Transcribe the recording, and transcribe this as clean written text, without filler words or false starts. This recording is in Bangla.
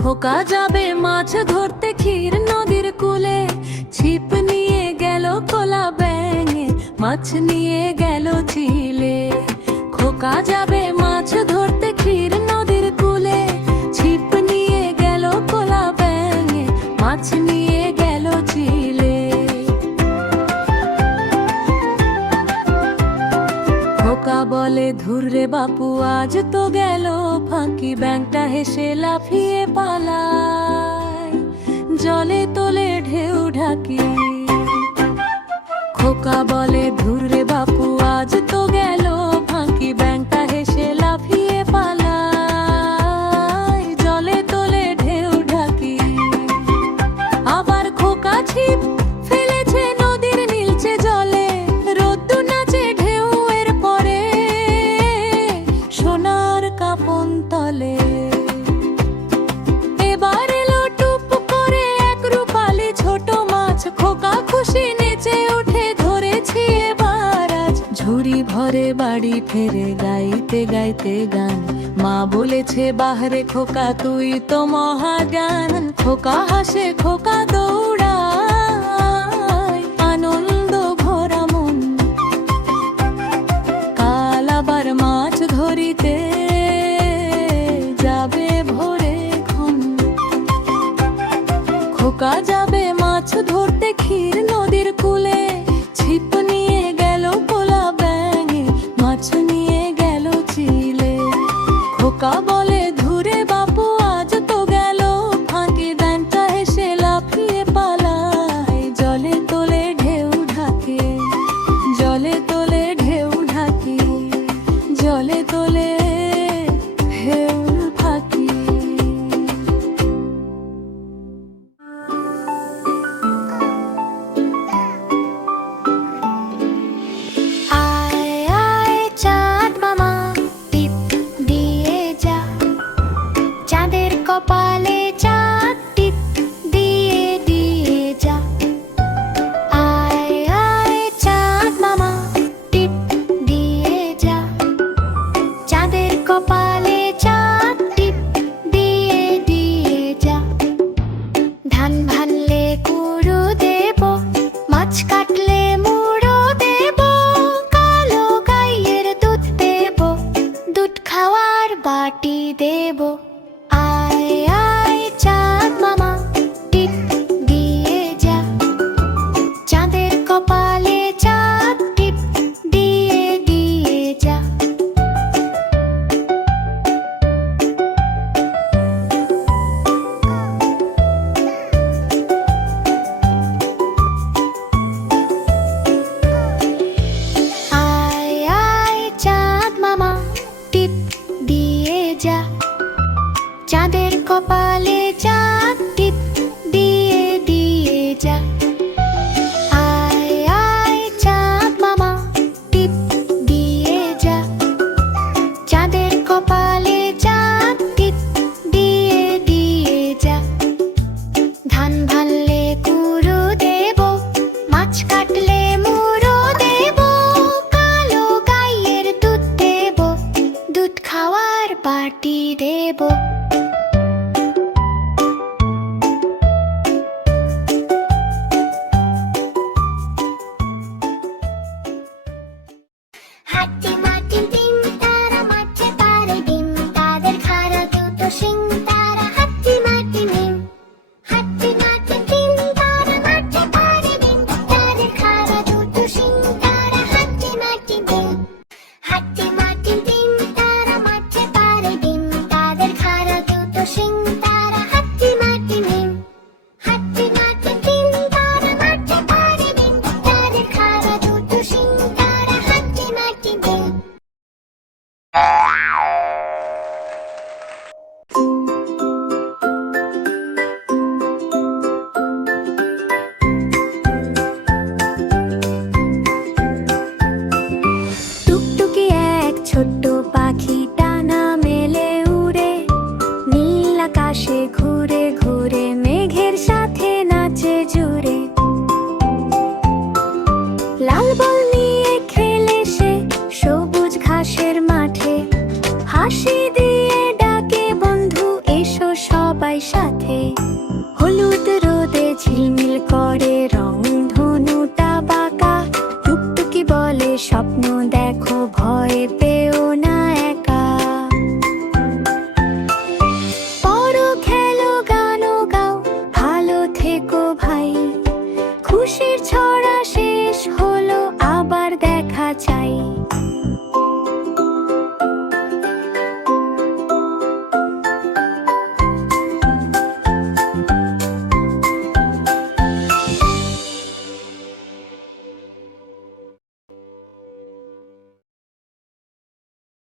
খোকা যাবে মাছ ধরতে ক্ষীর নদীর কূলে, ছিপ নিয়ে গেল কোলা ব্যাঙে, মাছ নিয়ে গেল চিলে। খোকা যাবে মাছ ধরতে ক্ষীর নদীর কূলে, ছিপ নিয়ে গেল কোলা ব্যাঙে, মাছ নিয়ে গেল চিলে। খোকা বলে ধুররে বাপু আজ তো গেল ফাঁকি, ব্যাঙটা হেসে লাফিয়ে পালায়, জলে তোলে ঢেউ ঢাকি। খোকা বলে ধুররে বাপু আজ তো গেল ফাঁকি, ব্যাঙটা হেসে লাফিয়ে পালায়, জলে তোলে ঢেউ ঢাকি। আবার খোকা ছিপ ফেলেছে নদীর নীলচে জলে, রোদ্দুর নাচে ঢেউ এর পরে সোনার কাপন তলে। এবার এলো টুপ করে এক রূপালি ছোট মাছ, খোকা খুশি নেচে উঠে ধরেছি এবার আজ। ঝুড়ি ভরে বাড়ি ফেরে গাইতে গাইতে গান, মা বলেছে বাহরে খোকা তুই তো মহাজ্ঞান। খোকা হাসে খোকা দৌড়ায়, আনন্দ ভরা মন। কাল আবার মাছ ধরিতে যাবে ভোরে ক্ষণ। খোকা যাবে মাছ ধরতে ক্ষীর নদীর কূলে, ছিপ নিয়ে গেল কোলা ব্যাঙে, মাছ নিয়ে গেল চিলে। খোকা বলে ধুরে বাপু আজ তো গেল ফাঁকি, ব্যাঙটা হেসে লাফিয়ে পালায়, জলে তোলে ঢেউ ঢাকে, জলে তোলে ঢেউ ঢাকি, জলে তোলে ঢেউ ফাঁকি। আয় আয় চাঁদ মামা টিপ দিয়ে যা, চাঁদের কপালে চাঁদ টিপ দিয়ে দিয়ে যা। আয় আয় চাঁদ মামা টিপ দিয়ে যা, চাঁদের কপালে চাঁদ টিপ দিয়ে দিয়ে যা। ধান ভানলে কুড়ো দেব, মাছ কাটলে মুড়ো দেব, কালো গাইয়ের দুধ দেব, দুধ খাওয়ার বাটি দেব। আয় আয় চাঁদ মামা টিপ দিয়ে যা, চাঁদের কপালে চাঁদ টিপ দিয়ে দিয়ে যা। আয় আয় চাঁদ মামা টিপ দিয়ে যা, চাঁদের কপালে চাঁদ